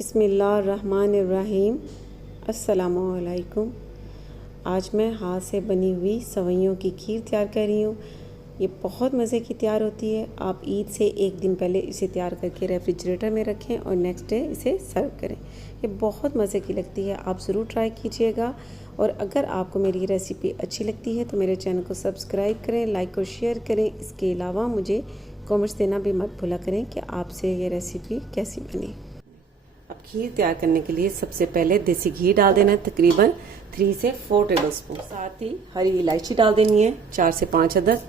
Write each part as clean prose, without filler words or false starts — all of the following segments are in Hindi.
बिस्मिल्लाहिर्रहमानिर्रहीम। अस्सलामुअलैकुम। आज मैं हाथ से बनी हुई सवैयों की खीर तैयार कर रही हूँ। ये बहुत मज़े की तैयार होती है। आप ईद से एक दिन पहले इसे तैयार करके रेफ्रिजरेटर में रखें और नेक्स्ट डे इसे सर्व करें। ये बहुत मज़े की लगती है, आप ज़रूर ट्राई कीजिएगा। और अगर आपको मेरी रेसिपी अच्छी लगती है तो मेरे चैनल को सब्सक्राइब करें, लाइक और शेयर करें। इसके अलावा मुझे कमेंट्स देना भी मत भूला करें कि आपसे ये रेसिपी कैसी बनी। अब खीर तैयार करने के लिए सबसे पहले देसी घी डाल देना है, तकरीबन 3 से 4 टेबल स्पून। साथ ही हरी इलायची डाल देनी है 4 से 5 अदद।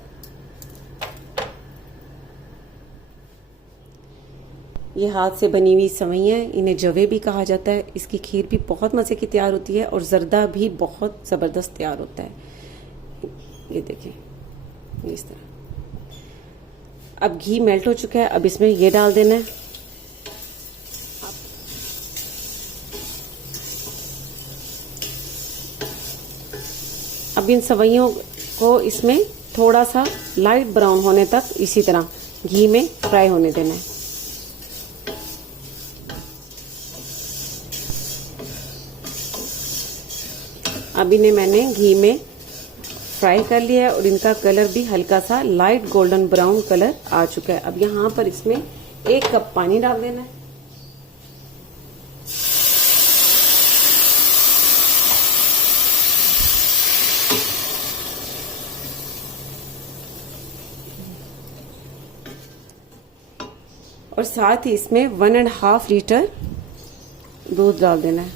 ये हाथ से बनी हुई सवैयाँ, इन्हें जवे भी कहा जाता है। इसकी खीर भी बहुत मज़े की तैयार होती है और जर्दा भी बहुत ज़बरदस्त तैयार होता है। ये देखें इस तरह। अब घी मेल्ट हो चुका है, अब इसमें ये डाल देना है। अब इन सवैयों को इसमें थोड़ा सा लाइट ब्राउन होने तक इसी तरह घी में फ्राई होने देना है। अब इन्हें मैंने घी में फ्राई कर लिया है और इनका कलर भी हल्का सा लाइट गोल्डन ब्राउन कलर आ चुका है। अब यहाँ पर इसमें 1 कप पानी डाल देना है। और साथ ही इसमें 1.5 लीटर दूध डाल देना है।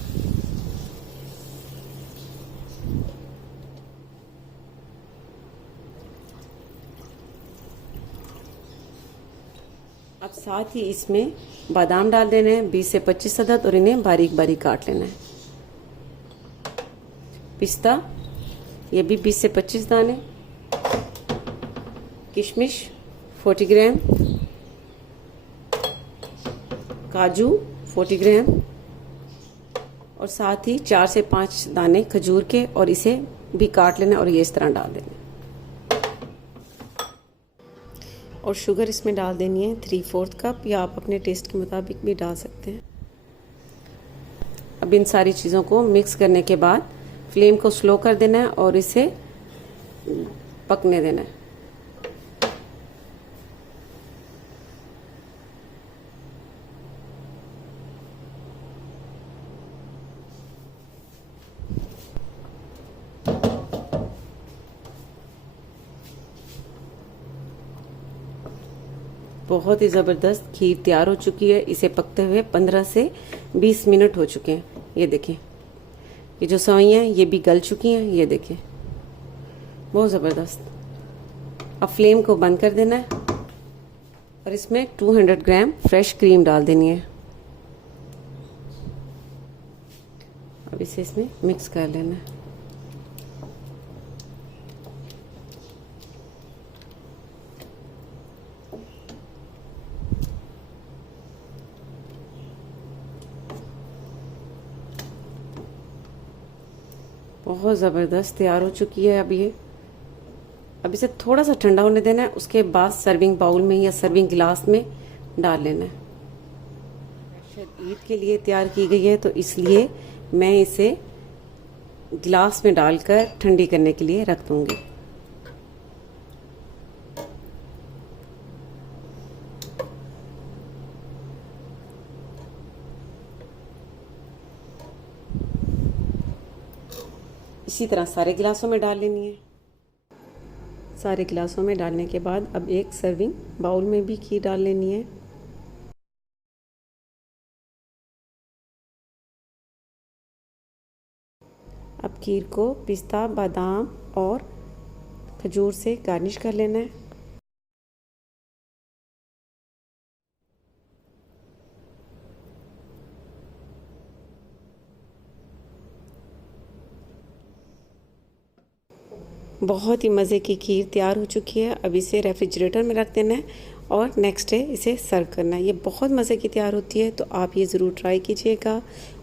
अब साथ ही इसमें बादाम डाल देने हैं 20 से 25 अदद और इन्हें बारीक बारीक काट लेना है। पिस्ता ये भी 20 से 25 दाने। किशमिश 40 ग्राम। काजू 40 ग्राम और साथ ही 4 से 5 दाने खजूर के, और इसे भी काट लेना और ये इस तरह डाल देना। और शुगर इसमें डाल देनी है 3/4 कप, या आप अपने टेस्ट के मुताबिक भी डाल सकते हैं। अब इन सारी चीज़ों को मिक्स करने के बाद फ्लेम को स्लो कर देना है और इसे पकने देना है। बहुत ही ज़बरदस्त खीर तैयार हो चुकी है। इसे पकते हुए 15 से 20 मिनट हो चुके हैं। ये देखें, ये जो सवैयाँ हैं ये भी गल चुकी हैं। ये देखें बहुत ज़बरदस्त। अब फ्लेम को बंद कर देना है और इसमें 200 ग्राम फ्रेश क्रीम डाल देनी है। अब इसे इसमें मिक्स कर लेना है। बहुत ज़बरदस्त तैयार हो चुकी है। अब इसे थोड़ा सा ठंडा होने देना है। उसके बाद सर्विंग बाउल में या सर्विंग गिलास में डाल लेना है। ईद के लिए तैयार की गई है तो इसलिए मैं इसे गिलास में डालकर ठंडी करने के लिए रख दूंगी। इसी तरह सारे गिलासों में डाल लेनी है। सारे गिलासों में डालने के बाद अब एक सर्विंग बाउल में भी खीर डाल लेनी है। अब खीर को पिस्ता, बादाम और खजूर से गार्निश कर लेना है। बहुत ही मज़े की खीर तैयार हो चुकी है। अब इसे रेफ्रिजरेटर में रख देना है और नेक्स्ट डे इसे सर्व करना है। ये बहुत मज़े की तैयार होती है तो आप ये ज़रूर ट्राई कीजिएगा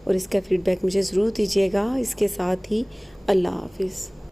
और इसका फ़ीडबैक मुझे ज़रूर दीजिएगा। इसके साथ ही अल्लाह हाफिज़।